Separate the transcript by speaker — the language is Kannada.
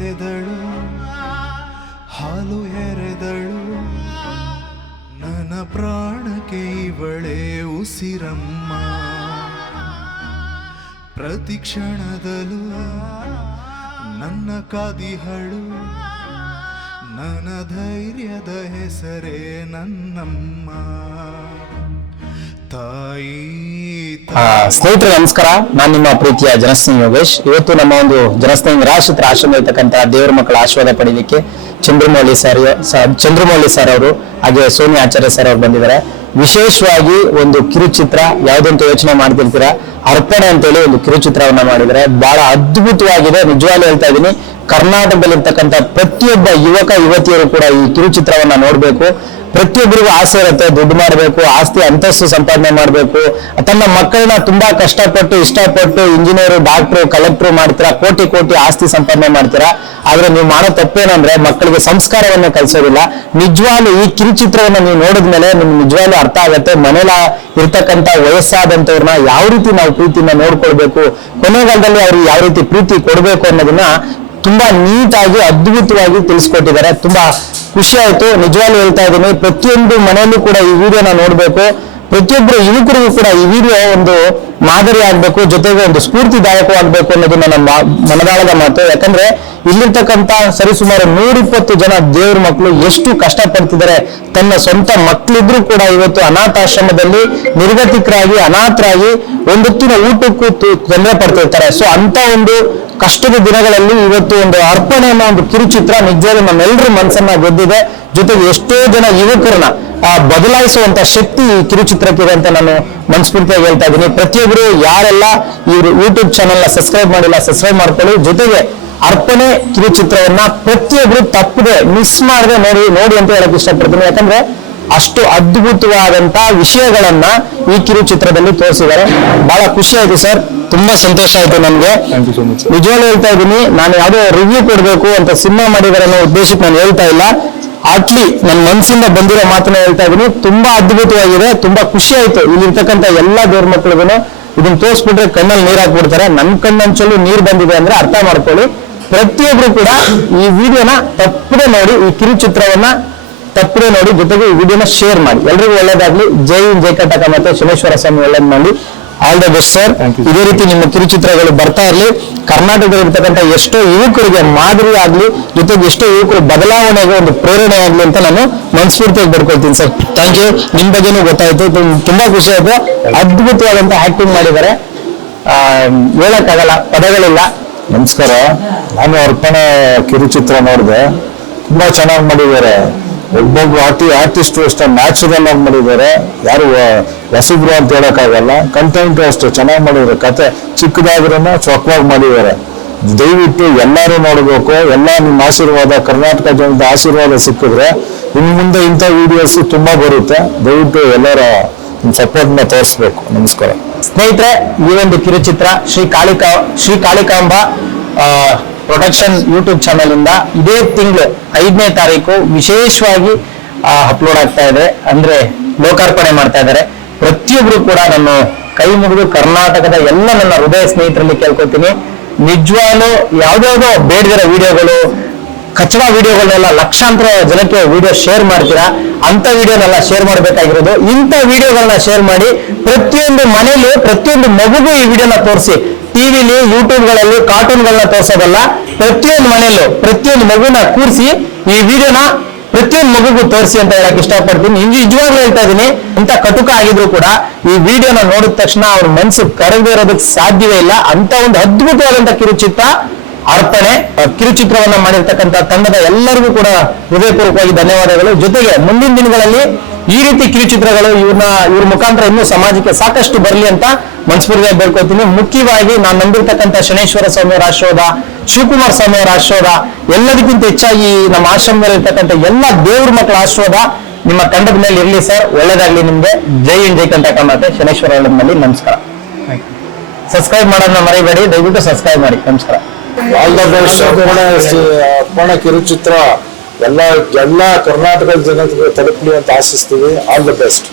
Speaker 1: ನಡೆದಳು ಹಾಲು ಎರೆದಳು. ನನ್ನ ಪ್ರಾಣಕ್ಕೆ ಇವಳೆ ಉಸಿರಮ್ಮ. ಪ್ರತಿ ಕ್ಷಣದಲ್ಲೂ ನನ್ನ ಕಾದಿಹಳು. ನನ್ನ ಧೈರ್ಯದ ಹೆಸರೇ ನನ್ನಮ್ಮ.
Speaker 2: ಸ್ನೇಹಿತರೆ, ನಮಸ್ಕಾರ. ನಾನು ನಿಮ್ಮ ಪ್ರೀತಿಯ ಜನಸ್ನೇಹಿ ಯೋಗೇಶ್. ಇವತ್ತು ನಮ್ಮ ಒಂದು ಜನಸ್ನೇಹಿ ನಿರಾಶ್ರಿತರ ಆಶ್ರಮ ಇರ್ತಕ್ಕಂತಹ ದೇವರ ಮಕ್ಕಳ ಆಶೀರ್ವಾದ ಪಡೀಲಿಕ್ಕೆ ಚಂದ್ರಮೌಳಿ ಸರ್ ಚಂದ್ರಮೌಳಿ ಸರ್ ಅವರು, ಹಾಗೆ ಸೋನಿ ಆಚಾರ್ಯ ಸರ್ ಅವರು ಬಂದಿದ್ದಾರೆ. ವಿಶೇಷವಾಗಿ ಒಂದು ಕಿರುಚಿತ್ರ ಯಾವುದಂತ ಯೋಚನೆ ಮಾಡ್ತಿರ್ತೀರಾ? ಅರ್ಪಣೆ ಅಂತೇಳಿ ಒಂದು ಕಿರುಚಿತ್ರವನ್ನ ಮಾಡಿದ್ದಾರೆ. ಬಹಳ ಅದ್ಭುತವಾಗಿದೆ. ನಿಜವಾಗ್ಲೂ ಹೇಳ್ತಾ ಇದ್ದೀನಿ, ಕರ್ನಾಟಕದಲ್ಲಿರ್ತಕ್ಕಂಥ ಪ್ರತಿಯೊಬ್ಬ ಯುವಕ, ಯುವತಿಯರು ಕೂಡ ಈ ಕಿರುಚಿತ್ರವನ್ನ ನೋಡ್ಬೇಕು. ಪ್ರತಿಯೊಬ್ಬರಿಗೂ ಆಸೆ ಇರುತ್ತೆ, ದುಡ್ಡು ಮಾಡಬೇಕು, ಆಸ್ತಿ ಅಂತಸ್ತು ಸಂಪಾದನೆ ಮಾಡಬೇಕು. ತನ್ನ ಮಕ್ಕಳನ್ನ ತುಂಬಾ ಕಷ್ಟಪಟ್ಟು, ಇಷ್ಟಪಟ್ಟು ಇಂಜಿನಿಯರು ಡಾಕ್ಟ್ರು ಕಲೆಕ್ಟ್ರು ಮಾಡ್ತೀರಾ, ಕೋಟಿ ಕೋಟಿ ಆಸ್ತಿ ಸಂಪಾದನೆ ಮಾಡ್ತೀರಾ? ಆದ್ರೆ ನೀವು ಮಾಡೋ ತಪ್ಪೇನಂದ್ರೆ ಮಕ್ಕಳಿಗೆ ಸಂಸ್ಕಾರವನ್ನು ಕಲಿಸೋದಿಲ್ಲ. ನಿಜವಾಗ್ಲೂ ಈ ಕಿರುಚಿತ್ರವನ್ನ ನೀವು ನೋಡಿದ್ಮೇಲೆ ನಿಮ್ಗೆ ನಿಜವಾಗ್ಲೂ ಅರ್ಥ ಆಗತ್ತೆ. ಮನೇಲ ಇರ್ತಕ್ಕಂಥ ವಯಸ್ಸಾದಂತವ್ರನ್ನ ಯಾವ ರೀತಿ ನಾವು ಪ್ರೀತಿನ ನೋಡ್ಕೊಳ್ಬೇಕು? ಕೊನೆಗಾಲದಲ್ಲಿ ಅವ್ರಿಗೆ ಯಾವ ರೀತಿ ಪ್ರೀತಿ ಕೊಡಬೇಕು ಅನ್ನೋದನ್ನ ತುಂಬಾ ನೀಟಾಗಿ, ಅದ್ಭುತವಾಗಿ ತಿಳಿಸ್ಕೊಟ್ಟಿದ್ದಾರೆ. ತುಂಬಾ ಖುಷಿ ಆಯ್ತು. ನಿಜವಾಗ್ಲೂ ಹೇಳ್ತಾ ಇದ್ದೀನಿ, ಪ್ರತಿಯೊಂದು ಮನೆಯಲ್ಲೂ ಕೂಡ ಈ ವಿಡಿಯೋನ ನೋಡ್ಬೇಕು. ಪ್ರತಿಯೊಬ್ಬರು ಯುವಕರಿಗೂ ಕೂಡ ಈ ವಿಡಿಯೋ ಒಂದು ಮಾದರಿ ಆಗ್ಬೇಕು, ಜೊತೆಗೆ ಒಂದು ಸ್ಫೂರ್ತಿದಾಯಕವಾಗಬೇಕು ಅನ್ನೋದು ನನ್ನ ಮನದಾಳದ ಮಾತು. ಯಾಕಂದ್ರೆ ಇಲ್ಲಿರ್ತಕ್ಕಂಥ ಸರಿಸುಮಾರು ನೂರಿಪ್ಪತ್ತು ಜನ ದೇವ್ರ ಮಕ್ಕಳು ಎಷ್ಟು ಕಷ್ಟಪಡ್ತಿದ್ದಾರೆ. ತನ್ನ ಸ್ವಂತ ಮಕ್ಕಳಿದ್ರು ಕೂಡ ಇವತ್ತು ಅನಾಥಾಶ್ರಮದಲ್ಲಿ ನಿರ್ಗತಿಕರಾಗಿ, ಅನಾಥರಾಗಿ ಒಂದೊತ್ತಿನ ಊಟಕ್ಕೂ ತೊಂದರೆ ಪಡ್ತಿರ್ತಾರೆ. ಸೊ ಅಂತ ಒಂದು ಕಷ್ಟದ ದಿನಗಳಲ್ಲಿ ಇವತ್ತು ಒಂದು ಅರ್ಪಣೆ ಅನ್ನೋ ಒಂದು ಕಿರುಚಿತ್ರ ನಿಜವಾಗ್ಲೂ ನಮ್ಮೆಲ್ಲರ ಮನಸ್ಸನ್ನ ಗೆದ್ದಿದೆ. ಜೊತೆಗೆ ಎಷ್ಟೋ ಜನ ಯುವಕರನ್ನ ಬದಲಾಯಿಸುವಂತ ಶಕ್ತಿ ಈ ಕಿರುಚಿತ್ರಕ್ಕಿದೆ ಅಂತ ನಾನು ಮನಸ್ಫೂರ್ತಿಯಾಗಿ ಹೇಳ್ತಾ ಇದ್ದೀನಿ. ಪ್ರತಿಯೊಬ್ಬರು ಯಾರೆಲ್ಲ ಇವರು ಯೂಟ್ಯೂಬ್ ಚಾನೆಲ್ನ ಸಬ್ಸ್ಕ್ರೈಬ್ ಮಾಡಿಲ್ಲ ಸಬ್ಸ್ಕ್ರೈಬ್ ಮಾಡ್ಕೊಳ್ಳಿ. ಜೊತೆಗೆ ಅರ್ಪಣೆ, ಕಿರುಚಿತ್ರವನ್ನ ಪ್ರತಿಯೊಬ್ಬರು ತಪ್ಪದೆ ಮಿಸ್ ಮಾಡದೆ ನೋಡಿ ನೋಡಿ ಅಂತ ಹೇಳಕ್ ಇಷ್ಟಪಡ್ತೀನಿ. ಯಾಕಂದ್ರೆ ಅಷ್ಟು ಅದ್ಭುತವಾದಂತ ವಿಷಯಗಳನ್ನ ಈ ಕಿರುಚಿತ್ರದಲ್ಲಿ ತೋರಿಸಿದ್ದಾರೆ. ಬಹಳ ಖುಷಿ ಆಯ್ತು ಸರ್. ತುಂಬಾ ಸಂತೋಷ ಆಯ್ತು ನಮ್ಗೆ. ನಿಜವಾಗ್ಲೂ ಹೇಳ್ತಾ ಇದ್ದೀನಿ ನಾನು ಯಾವುದೋ ರಿವ್ಯೂ ಕೊಡ್ಬೇಕು ಅಂತ ಸಿನಿಮಾ ಮಾಡಿದಾರೆ ಅನ್ನೋ ಉದ್ದೇಶಕ್ಕೆ ನಾನು ಹೇಳ್ತಾ ಇಲ್ಲ. ಆಟ್ಲಿ ನನ್ನ ಮನಸ್ಸಿಂದ ಬಂದಿರೋ ಮಾತನ್ನ ಹೇಳ್ತಾ ಇದ್ದೀನಿ. ತುಂಬಾ ಅದ್ಭುತವಾಗಿದೆ ತುಂಬಾ ಖುಷಿ ಆಯ್ತು. ಇಲ್ಲಿರ್ತಕ್ಕಂಥ ಎಲ್ಲಾ ದೇವ್ರ ಮಕ್ಳಿಗೂ ಇದನ್ನ ತೋರಿಸ್ಬಿಟ್ರೆ ಕಣ್ಣಲ್ಲಿ ನೀರ್ ಹಾಕ್ಬಿಡ್ತಾರೆ. ನನ್ ಕಣ್ಣಂಚಲ್ಲೂ ನೀರ್ ಬಂದಿದೆ ಅಂದ್ರೆ ಅರ್ಥ ಮಾಡ್ಕೊಳ್ಳಿ. ಪ್ರತಿಯೊಬ್ರು ಕೂಡ ಈ ವಿಡಿಯೋನ ತಪ್ಪದೆ ನೋಡಿ ಈ ಕಿರುಚಿತ್ರವನ್ನ ತಪ್ಪದೆ ನೋಡಿ ಜೊತೆಗೆ ಈ ವಿಡಿಯೋನ ಶೇರ್ ಮಾಡಿ. ಎಲ್ರಿಗೂ ಒಳ್ಳೇದಾಗ್ಲಿ. ಜೈ ಜೈ ಕಟಕ ಮತ್ತೆ ಸೋಮೇಶ್ವರ ಸ್ವಾಮಿ ಒಳ್ಳೇದ್ ಮಾಡಿ ಆಲ್ ದ ಬೆಸ್ಟ್ ಸರ್ ಇದೇ ರೀತಿ ನಿಮ್ಮ ಕಿರುಚಿತ್ರಗಳು ಬರ್ತಾ ಇರಲಿ. ಕರ್ನಾಟಕದಲ್ಲಿರ್ತಕ್ಕಂಥ ಎಷ್ಟೋ ಯುವಕರಿಗೆ ಮಾದರಿ ಆಗ್ಲಿ ಜೊತೆಗೆ ಎಷ್ಟೋ ಯುವಕರು ಬದಲಾವಣೆಗೆ ಒಂದು ಪ್ರೇರಣೆ ಆಗ್ಲಿ ಅಂತ ನಾನು ಮನಸ್ಫೂರ್ತಿಯಾಗಿ ಬೇಡ್ಕೊಳ್ತೀನಿ ಸರ್ ಥ್ಯಾಂಕ್ ಯು ನಿಮ್ ಬಗ್ಗೆನೂ ಗೊತ್ತಾಯ್ತು. ತುಂಬಾ ಖುಷಿ ಆಯ್ತು. ಅದ್ಭುತವಾದಂತ ಆಕ್ಟಿಂಗ್ ಮಾಡಿದ್ದಾರೆ. ಆ, ಹೇಳಕ್ಕಾಗಲ್ಲ. ಪದಗಳಿಲ್ಲ.
Speaker 3: ನಮಸ್ಕಾರ. ನಾನು ಅರ್ಪಣೆ ಕಿರುಚಿತ್ರ ನೋಡಿದೆ. ತುಂಬಾ ಚೆನ್ನಾಗಿ ಮಾಡಿದ್ದಾರೆ. ಒಬ್ಬೊಬ್ರು ಆರ್ಟಿ, ಆರ್ಟಿಸ್ಟ್ ಅಷ್ಟೇ ನ್ಯಾಚುರಲ್ ಆಗಿ ಮಾಡಿದ್ದಾರೆ. ಯಾರು ಹೊಸಬ್ರು ಅಂತ ಹೇಳೋಕ್ಕಾಗಲ್ಲ. ಕಂಟೆಂಟ್ ಅಷ್ಟು ಚೆನ್ನಾಗಿ ಮಾಡಿದ್ದಾರೆ. ಕತೆ ಚಿಕ್ಕದಾದ್ರೂ ಚೊಕ್ಕವಾಗಿ ಮಾಡಿದ್ದಾರೆ. ದಯವಿಟ್ಟು ಎಲ್ಲರೂ ನೋಡಬೇಕು. ಎಲ್ಲ ನಿಮ್ಮ ಆಶೀರ್ವಾದ, ಕರ್ನಾಟಕ ಜನದ ಆಶೀರ್ವಾದ ಸಿಕ್ಕಿದ್ರೆ ಇನ್ನು ಮುಂದೆ ಇಂಥ ವಿಡಿಯೋಸ್ ತುಂಬಾ ಬರುತ್ತೆ. ದಯವಿಟ್ಟು ಎಲ್ಲರ ನಿಮ್ಮ ಸಪೋರ್ಟ್ನ ತೋರಿಸ್ಬೇಕು. ನಮಸ್ಕಾರ.
Speaker 2: ಸ್ನೇಹಿತರೆ, ಈ ಒಂದು ಕಿರುಚಿತ್ರ Shri Kalika, Shri Kalikamba production YouTube channel ಇಂದ ಇದೇ ತಿಂಗಳು ಐದನೇ ತಾರೀಕು ವಿಶೇಷವಾಗಿ ಅಪ್ಲೋಡ್ ಆಗ್ತಾ ಇದೆ. ಅಂದ್ರೆ ಲೋಕಾರ್ಪಣೆ ಮಾಡ್ತಾ ಇದ್ದಾರೆ. ಪ್ರತಿಯೊಬ್ರು ಕೂಡ ನಾನು ಕೈ ಮುಗಿದು ಕರ್ನಾಟಕದ ಎಲ್ಲ ನನ್ನ ಹೃದಯ ಸ್ನೇಹಿತರಲ್ಲಿ ಕೇಳ್ಕೊತೀನಿ ನಿಜವಾಗ್ಲೂ ಯಾವ್ದಾವ್ದೋ ಬೇಡದಿರೋ ವಿಡಿಯೋಗಳು ಕಚ್ಚಡ ವಿಡಿಯೋಗಳನ್ನೆಲ್ಲ ಲಕ್ಷಾಂತರ ಜನಕ್ಕೆ ವಿಡಿಯೋ ಶೇರ್ ಮಾಡ್ತೀರಾ? ಅಂತ ವಿಡಿಯೋನೆಲ್ಲ ಶೇರ್ ಮಾಡಬೇಕಾಗಿರೋದು. ಇಂಥ ವಿಡಿಯೋಗಳನ್ನ ಶೇರ್ ಮಾಡಿ ಪ್ರತಿಯೊಂದು ಮನೇಲಿ ಪ್ರತಿಯೊಂದು ಮಗುಗೂ ಈ ವಿಡಿಯೋನ ತೋರಿಸಿ. ಟಿವಿಲಿ, ಯೂಟ್ಯೂಬ್ಗಳಲ್ಲಿ ಕಾರ್ಟೂನ್ಗಳನ್ನ ತೋರಿಸೋದಲ್ಲ, ಪ್ರತಿಯೊಂದು ಮನೆಯಲ್ಲೂ ಪ್ರತಿಯೊಂದು ಮಗುನ ಕೂರಿಸಿ ಈ ವಿಡಿಯೋನ ಪ್ರತಿಯೊಂದು ಮಗುಗೂ ತೋರಿಸಿ ಅಂತ ಹೇಳಕ್ ಇಷ್ಟಪಡ್ತೀನಿ. ಇಂದು ನಿಜವಾಗ್ಲೂ ಹೇಳ್ತಾ ಇದೀನಿ ಇಂಥ ಕಟುಕ ಆಗಿದ್ರು ಕೂಡ ಈ ವಿಡಿಯೋನ ನೋಡಿದ ತಕ್ಷಣ ಅವ್ರ ಮನಸ್ಸು ಕರೆದಿರೋದಕ್ಕೆ ಸಾಧ್ಯವೇ ಇಲ್ಲ. ಅಂತ ಒಂದು ಅದ್ಭುತವಾದಂತ ಕಿರುಚಿತ್ರ, ಅರ್ಪಣೆ ಕಿರುಚಿತ್ರವನ್ನ ಮಾಡಿರ್ತಕ್ಕಂಥ ತಂಡದ ಎಲ್ಲರಿಗೂ ಕೂಡ ಹೃದಯಪೂರ್ವಕವಾಗಿ ಧನ್ಯವಾದಗಳು. ಜೊತೆಗೆ ಮುಂದಿನ ದಿನಗಳಲ್ಲಿ ಈ ರೀತಿ ಕಿರುಚಿತ್ರಗಳು ಇವ್ರನ್ನ, ಇವ್ರ ಮುಖಾಂತರ ಇನ್ನೂ ಸಮಾಜಕ್ಕೆ ಸಾಕಷ್ಟು ಬರಲಿ ಅಂತ ಮನಸ್ಫೂರ್ತಿಯಾಗಿ ಬೇಡ್ಕೊತೀನಿ. ಮುಖ್ಯವಾಗಿ ನಾನು ನಂಬಿರ್ತಕ್ಕಂಥ ಶನೇಶ್ವರ ಸ್ವಾಮಿ ರಾಶೋದ ಶಿವಕುಮಾರ್ ಸ್ವಾಮಿಯವರ ಆಶೀರ್ವಾದ, ಎಲ್ಲದಕ್ಕಿಂತ ಹೆಚ್ಚಾಗಿ ನಮ್ಮ ಆಶ್ರಮದಲ್ಲಿರ್ತಕ್ಕಂಥ ಎಲ್ಲ ದೇವ್ರ ಮಕ್ಕಳ ಆಶ್ರೋದ ನಿಮ್ಮ ತಂಡದ ಮೇಲೆ ಇರಲಿ ಸರ್. ಒಳ್ಳೇದಾಗ್ಲಿ ನಿಮ್ಗೆ. ಜೈ ಇನ್ ಜೈ ಕಂಟಕ ಮತ್ತೆ ಶನೇಶ್ವರ ಒಳ್ಳೇದ್ನಲ್ಲಿ ನಮಸ್ಕಾರ. ಸಬ್ಸ್ಕ್ರೈಬ್ ಮಾಡೋದನ್ನ ಮರಿಬೇಡಿ. ದಯವಿಟ್ಟು ಸಬ್ಸ್ಕ್ರೈಬ್ ಮಾಡಿ. ನಮಸ್ಕಾರ.
Speaker 3: All the best. ಅರ್ಪಣೆ ಕಿರುಚಿತ್ರ ಎಲ್ಲ ಎಲ್ಲ ಕರ್ನಾಟಕದ ಜನತೆಗೆ ತಲುಪಲಿ ಅಂತ ಆಶಿಸ್ತೀವಿ. All the best.